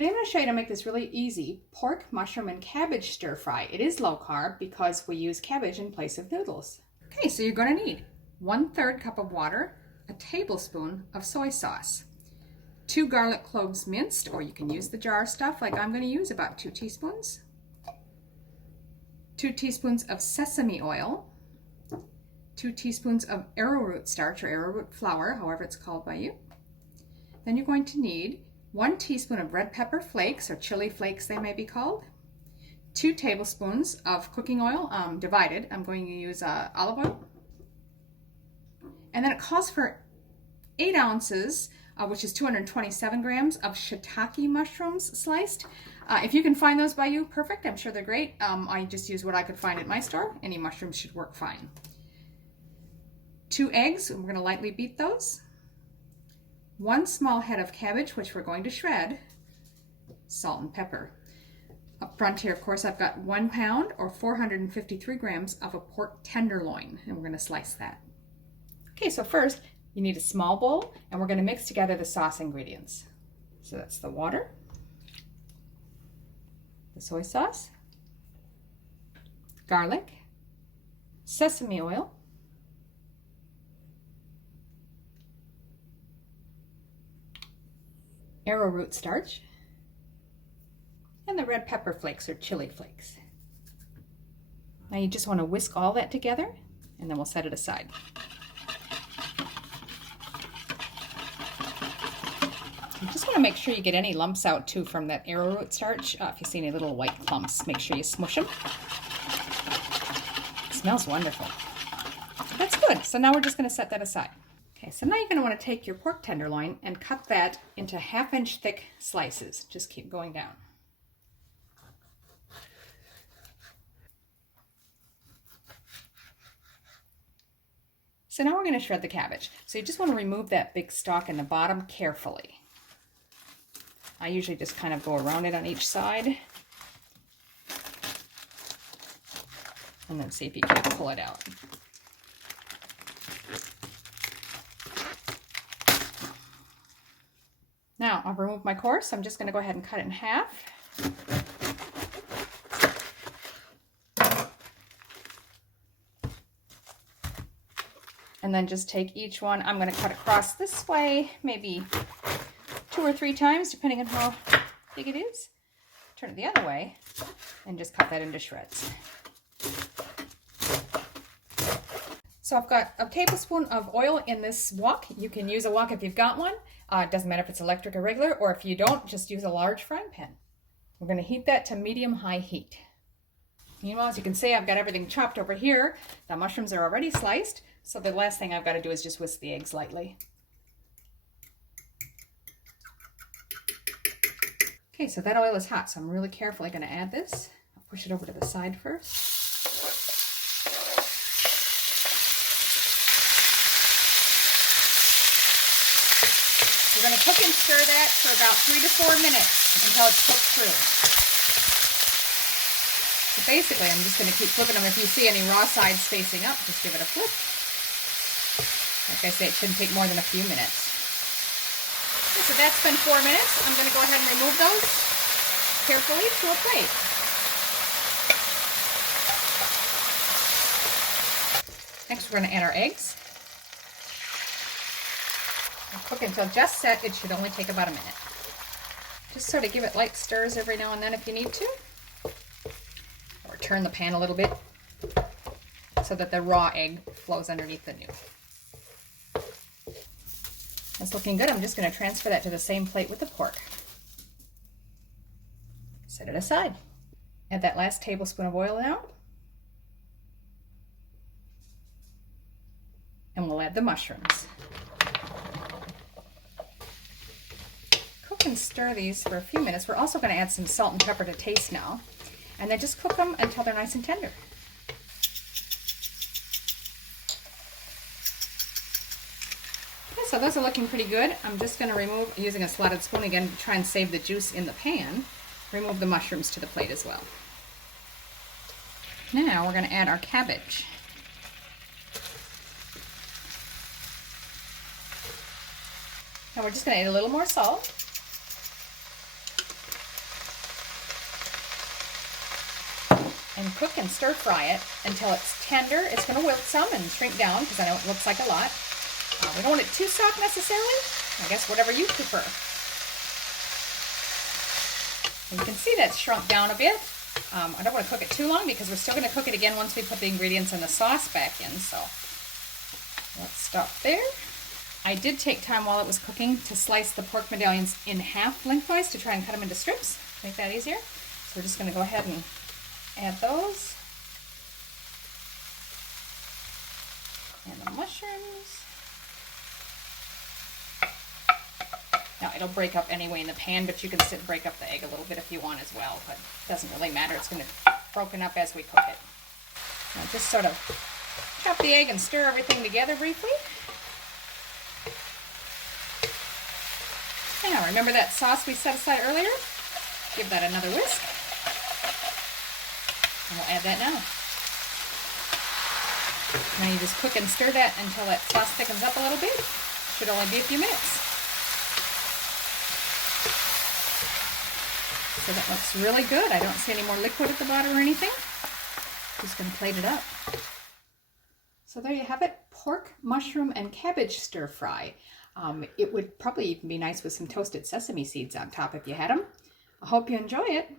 Today I'm going to show you how to make this really easy pork, mushroom, and cabbage stir fry. It is low carb because we use cabbage in place of noodles. Okay, so you're going to need 1/3 cup of water, a tablespoon of soy sauce, 2 garlic cloves minced, or you can use the jar stuff like I'm going to use, about 2 teaspoons, 2 teaspoons of sesame oil, 2 teaspoons of arrowroot starch or arrowroot flour, however it's called by you. Then you're going to need 1 teaspoon of red pepper flakes, or chili flakes they may be called, 2 tablespoons of cooking oil, divided. I'm going to use olive oil. And then it calls for 8 ounces, which is 227 grams of shiitake mushrooms sliced. If you can find those by you, perfect. I'm sure they're great. I just use what I could find at my store. Any mushrooms should work fine. 2 eggs, and we're going to lightly beat those. 1 small head of cabbage, which we're going to shred, salt and pepper. Up front here, of course, I've got 1 pound or 453 grams of a pork tenderloin, and we're going to slice that. Okay, so first you need a small bowl, and we're going to mix together the sauce ingredients. So that's the water, the soy sauce, garlic, sesame oil, arrowroot starch, and the red pepper flakes or chili flakes. Now you just want to whisk all that together, and then we'll set it aside. You just want to make sure you get any lumps out too from that arrowroot starch. If you see any little white clumps, make sure you smush them. It smells wonderful. That's good. So now we're just going to set that aside. Okay, so now you're going to want to take your pork tenderloin and cut that into 1/2 inch thick slices. Just keep going down. So now we're going to shred the cabbage. So you just want to remove that big stalk in the bottom carefully. I usually just kind of go around it on each side and then see if you can pull it out. Now, I've removed my core, so I'm just going to go ahead and cut it in half. And then just take each one. I'm going to cut across this way, maybe 2 or 3 times, depending on how big it is. Turn it the other way, and just cut that into shreds. So I've got a tablespoon of oil in this wok. You can use a wok if you've got one. It doesn't matter if it's electric or regular, or if you don't, just use a large frying pan. We're going to heat that to medium-high heat. Meanwhile, as you can see, I've got everything chopped over here. The mushrooms are already sliced, so the last thing I've got to do is just whisk the eggs lightly. Okay, so that oil is hot, so I'm really carefully going to add this. I'll push it over to the side first. We're going to cook and stir that for about 3 to 4 minutes until it's cooked through. So basically, I'm just going to keep flipping them. If you see any raw sides facing up, just give it a flip. Like I say, it shouldn't take more than a few minutes. Okay, so that's been 4 minutes. I'm going to go ahead and remove those carefully to a plate. Next, we're going to add our eggs. Cook until just set. It should only take about a minute. Just sort of give it light stirs every now and then if you need to. Or turn the pan a little bit so that the raw egg flows underneath the new. That's looking good. I'm just going to transfer that to the same plate with the pork. Set it aside. Add that last tablespoon of oil now. And we'll add the mushrooms. And stir these for a few minutes. We're also going to add some salt and pepper to taste now, and then just cook them until they're nice and tender. Okay, so those are looking pretty good. I'm just going to remove, using a slotted spoon again to try and save the juice in the pan, remove the mushrooms to the plate as well. Now we're going to add our cabbage. Now we're just going to add a little more salt. and cook and stir fry it until it's tender. It's going to wilt some and shrink down because I know it looks like a lot. We don't want it too soft necessarily. I guess whatever you prefer. You can see that's shrunk down a bit. I don't want to cook it too long because we're still going to cook it again once we put the ingredients and the sauce back in. So let's stop there. I did take time while it was cooking to slice the pork medallions in half lengthwise to try and cut them into strips to make that easier. So we're just going to go ahead and add those. And the mushrooms. Now it'll break up anyway in the pan, but you can break up the egg a little bit if you want as well, but it doesn't really matter. It's going to be broken up as we cook it. Now just sort of chop the egg and stir everything together briefly. Now remember that sauce we set aside earlier? Give that another whisk. And we'll add that now. Now you just cook and stir that until that sauce thickens up a little bit. Should only be a few minutes. So that looks really good. I don't see any more liquid at the bottom or anything. Just going to plate it up. So there you have it, pork, mushroom, and cabbage stir fry. It would probably even be nice with some toasted sesame seeds on top if you had them. I hope you enjoy it.